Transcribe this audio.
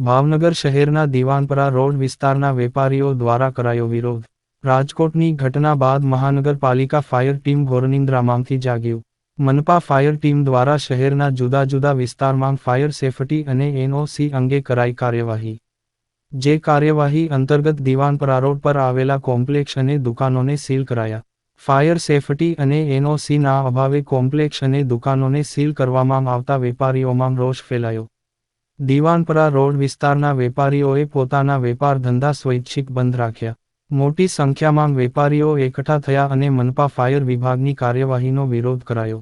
ભાવનગર શહેરના દિવાનપરા રોડ વિસ્તારના વેપારીઓ દ્વારા કરાયો વિરોધ. રાજકોટની ઘટના બાદ મહાનગરપાલિકા ફાયર ટીમ ઘોરનિંદ્રામાંથી જાગ્યું. મનપા ફાયર ટીમ દ્વારા શહેરના જુદા જુદા વિસ્તારમાં ફાયર સેફટી અને એનઓસી અંગે કરાઈ કાર્યવાહી. જે કાર્યવાહી અંતર્ગત દિવાનપરા રોડ પર આવેલા કોમ્પ્લેક્ષ અને દુકાનોને સીલ કરાયા. ફાયર સેફટી અને એનઓસીના અભાવે કોમ્પ્લેક્ષ અને દુકાનોને સીલ કરવામાં આવતા વેપારીઓમાં રોષ ફેલાયો. દિવાનપરા રોડ વિસ્તારના વેપારીઓએ પોતાના વેપાર ધંધા સ્વૈચ્છિક બંધ રાખ્યા. મોટી સંખ્યામાં વેપારીઓ એકઠા થયા અને મનપા ફાયર વિભાગની કાર્યવાહીનો વિરોધ કરાયો.